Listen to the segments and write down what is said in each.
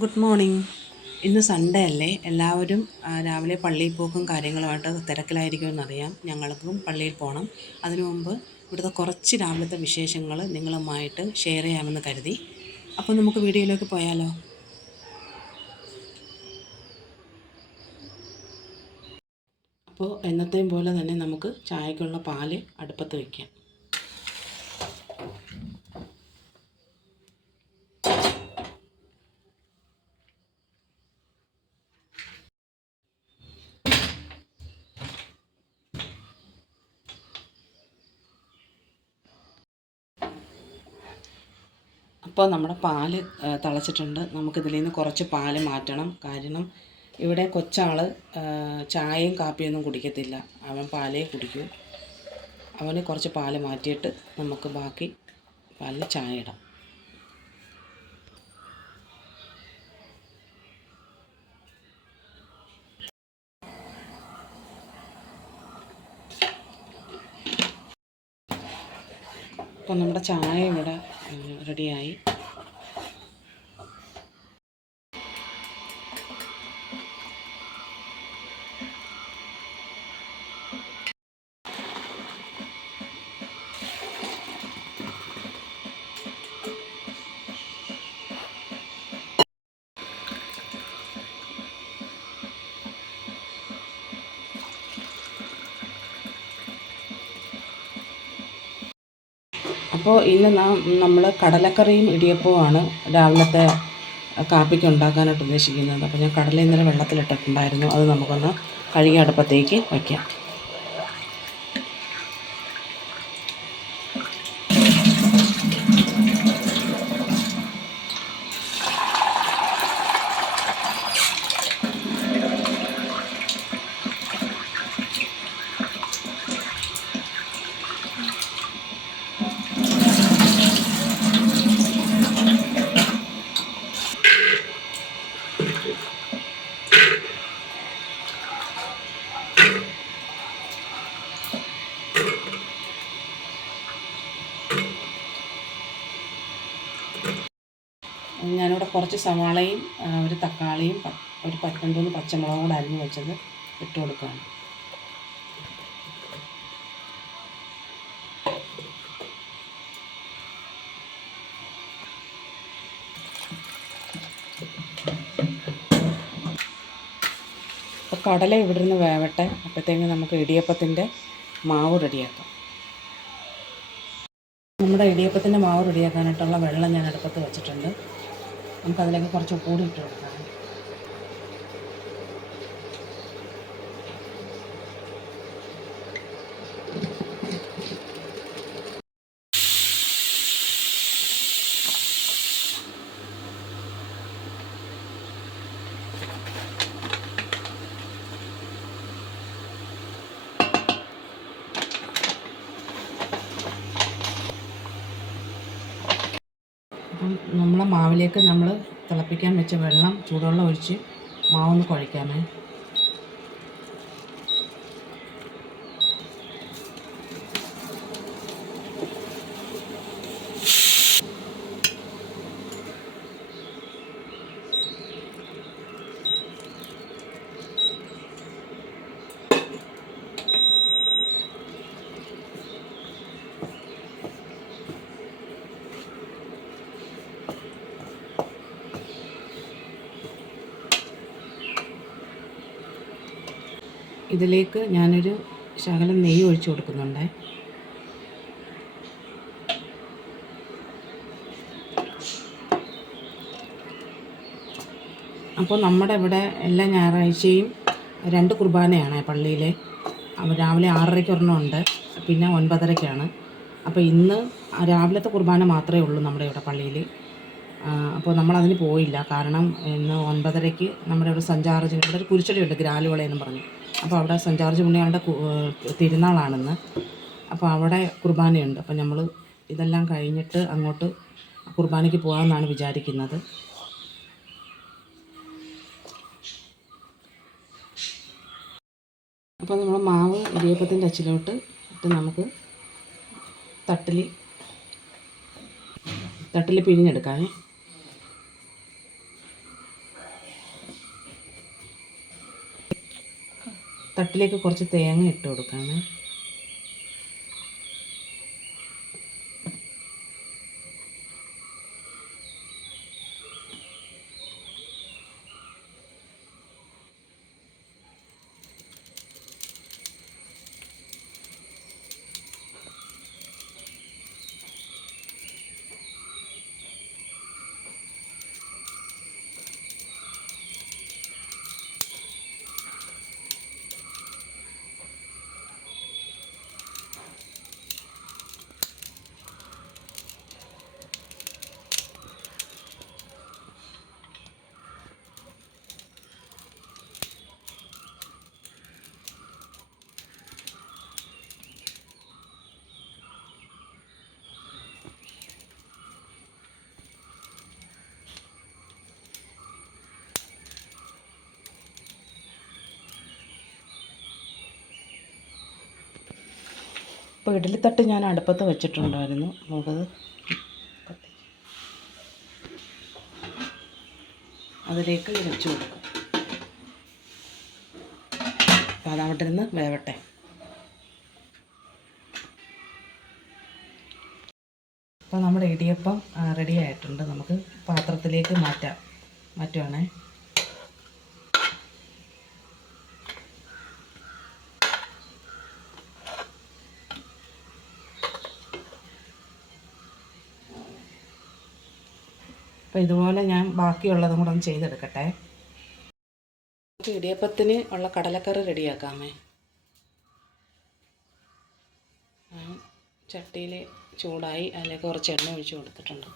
Good morning. ഇന്ന് Sunday അല്ലേ, എല്ലാവരും രാവിലെ പള്ളിയിൽ പോക്കും കാര്യങ്ങളുമായിട്ട് തിരക്കിലായിരിക്കുമെന്നറിയാം. ഞങ്ങൾക്കും പള്ളിയിൽ പോകണം. അതിനു മുമ്പ് ഇവിടുത്തെ കുറച്ച് രാവിലത്തെ വിശേഷങ്ങൾ നിങ്ങളുമായിട്ട് ഷെയർ ചെയ്യാമെന്ന് കരുതി. അപ്പോൾ നമുക്ക് വീഡിയോയിലേക്ക് പോയാലോ? അപ്പോൾ എന്നത്തെയും പോലെ തന്നെ നമുക്ക് ചായക്കുള്ള പാല് അടുപ്പത്ത് വയ്ക്കാം. അപ്പോൾ നമ്മുടെ പാല് തിളച്ചിട്ടുണ്ട്. നമുക്കിതിൽ നിന്ന് കുറച്ച് പാല് മാറ്റണം. കാരണം ഇവിടെ കൊച്ചാൾ ചായയും കാപ്പിയൊന്നും കുടിക്കത്തില്ല, അവൻ പാലേ കുടിക്കൂ. അവന് കുറച്ച് പാല് മാറ്റിയിട്ട് നമുക്ക് ബാക്കി പാലിൽ ചായ ഇടാം. അപ്പോൾ നമ്മുടെ ചായ ഇവിടെ റെഡിയായി. അപ്പോൾ ഇന്ന് നമ്മൾ കടലക്കറിയും ഇടിയപ്പവുമാണ് രാവിലത്തെ കാപ്പിക്ക് ഉണ്ടാക്കാനായിട്ട് ഉദ്ദേശിക്കുന്നത്. അപ്പോൾ ഞാൻ കടല ഇന്നലെ വെള്ളത്തിലിട്ടിട്ടുണ്ടായിരുന്നു, അത് നമുക്കൊന്ന് കഴുകി അടുപ്പത്തേക്ക് വയ്ക്കാം. ഞാനിവിടെ കുറച്ച് സവാളയും ഒരു തക്കാളിയും ഒരു 2 പച്ചമുളകും കൂടെ അരിഞ്ഞ് വെച്ചത് ഇട്ട് കൊടുക്കുകയാണ്. അപ്പോൾ കടല ഇവിടെ നിന്ന് വേവട്ടെ, അപ്പോഴത്തേക്ക് നമുക്ക് ഇടിയപ്പത്തിൻ്റെ മാവ് റെഡിയാക്കാം. നമ്മുടെ ഇടിയപ്പത്തിൻ്റെ മാവ് റെഡിയാക്കാനായിട്ടുള്ള വെള്ളം ഞാൻ അടുപ്പത്ത് വെച്ചിട്ടുണ്ട്. നമുക്കതിലേക്ക് കുറച്ച് ഉപ്പ് കൂടി ഇട്ട് കൊടുക്കാം. അപ്പം നമ്മളെ മാവിലേക്ക് നമ്മൾ തിളപ്പിക്കാൻ വെച്ച വെള്ളം ചൂടുവെള്ളം ഒഴിച്ച് മാവൊന്ന് കുഴയ്ക്കാമേ. ഇതിലേക്ക് ഞാനൊരു ശകലം നെയ്യ് ഒഴിച്ച് കൊടുക്കുന്നുണ്ട്. അപ്പോൾ നമ്മുടെ ഇവിടെ എല്ലാ ഞായറാഴ്ചയും 2 കുർബാനയാണ് പള്ളിയിൽ. രാവിലെ 6:30 ഒരെണ്ണമുണ്ട്, പിന്നെ 9:30. അപ്പോൾ ഇന്ന് രാവിലത്തെ കുർബാന മാത്രമേ ഉള്ളൂ നമ്മുടെ ഇവിടെ പള്ളിയിൽ. അപ്പോൾ നമ്മളതിന് പോയില്ല. കാരണം ഇന്ന് 9:30 നമ്മുടെ ഇവിടെ സഞ്ചാർജ് ഇവിടെ ഒരു കുരിശടിയുണ്ട്, ഗ്രാലുവളയെന്നും പറഞ്ഞു. അപ്പോൾ അവിടെ സഞ്ചാർജ് പുണ്യാളുടെ തിരുനാളാണെന്ന്. അപ്പോൾ അവിടെ കുർബാനയുണ്ട്. അപ്പോൾ നമ്മൾ ഇതെല്ലാം കഴിഞ്ഞിട്ട് അങ്ങോട്ട് കുർബാനയ്ക്ക് പോകാമെന്നാണ് വിചാരിക്കുന്നത്. അപ്പോൾ നമ്മൾ മാവ് ഇടിയപ്പത്തിൻ്റെ അച്ചിലോട്ട് ഇട്ട് നമുക്ക് തട്ടിൽ പിഴിഞ്ഞെടുക്കാമേ. തട്ടിലേക്ക് കുറച്ച് തേങ്ങ ഇട്ട് കൊടുക്കാമേ. ഇപ്പോൾ ഇഡ്ഡലിത്തട്ട് ഞാൻ അടുപ്പത്ത് വെച്ചിട്ടുണ്ടായിരുന്നു. നമുക്കത് അതിലേക്ക് വെച്ച് കൊടുക്കും. അപ്പോൾ അതവിടെ നിന്ന് വേവട്ടെ. അപ്പോൾ നമ്മുടെ ഇടിയപ്പം റെഡി ആയിട്ടുണ്ട്. നമുക്ക് പാത്രത്തിലേക്ക് മാറ്റുവാണേ. അപ്പോൾ ഇതുപോലെ ഞാൻ ബാക്കിയുള്ളതും കൂടെ ഒന്ന് ചെയ്തെടുക്കട്ടെ. നമുക്ക് ഇടിയപ്പത്തിന് ഉള്ള കടലക്കറി റെഡിയാക്കാമേ. ചട്ടിയിൽ ചൂടായി അതിലേക്ക് കുറച്ച് എണ്ണ ഒഴിച്ച് കൊടുത്തിട്ടുണ്ട്.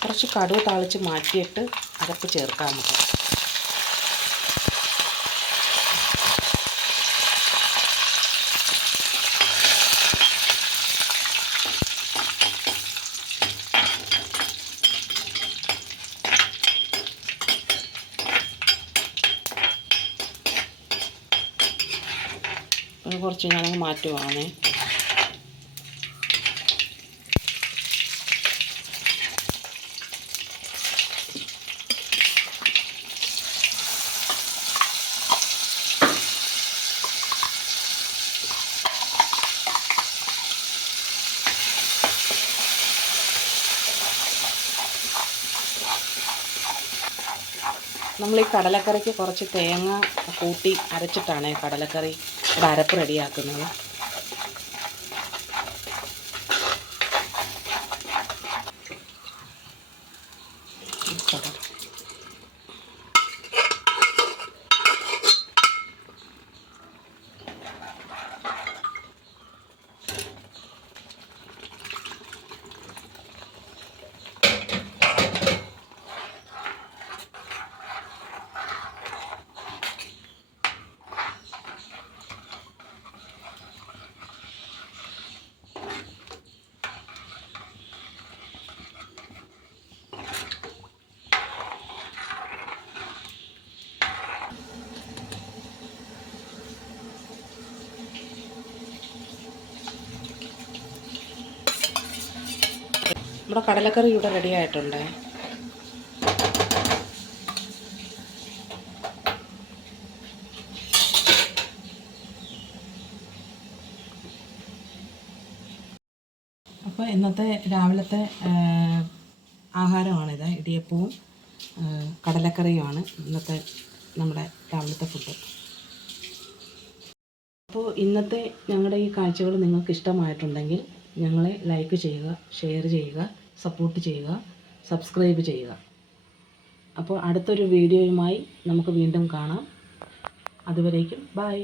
കുറച്ച് കടുക് താളിച്ച് മാറ്റിയിട്ട് അരപ്പ് ചേർക്കാം നമുക്ക്. കുറച്ച് ഞാനങ്ങ് മാറ്റുവാണേ. നമ്മൾ ഈ കടലക്കറിക്ക് കുറച്ച് തേങ്ങ കൂട്ടി അരച്ചിട്ടാണ് കടലക്കറിയുടെ അരപ്പ് റെഡിയാക്കുന്നത്. നമ്മുടെ കടലക്കറി ഇവിടെ റെഡി ആയിട്ടുണ്ട്. അപ്പോൾ ഇന്നത്തെ രാവിലത്തെ ആഹാരമാണിത്. ഇടിയപ്പവും കടലക്കറിയുമാണ് ഇന്നത്തെ നമ്മുടെ രാവിലത്തെ ഫുഡ്. അപ്പോൾ ഇന്നത്തെ ഞങ്ങളുടെ ഈ കാഴ്ചകൾ നിങ്ങൾക്ക് ഇഷ്ടമായിട്ടുണ്ടെങ്കിൽ ഞങ്ങളെ ലൈക്ക് ചെയ്യുക, ഷെയർ ചെയ്യുക, സപ്പോർട്ട് ചെയ്യുക, സബ്സ്ക്രൈബ് ചെയ്യുക. അപ്പോൾ അടുത്തൊരു വീഡിയോയുമായി നമുക്ക് വീണ്ടും കാണാം. അതുവരേക്കും ബൈ.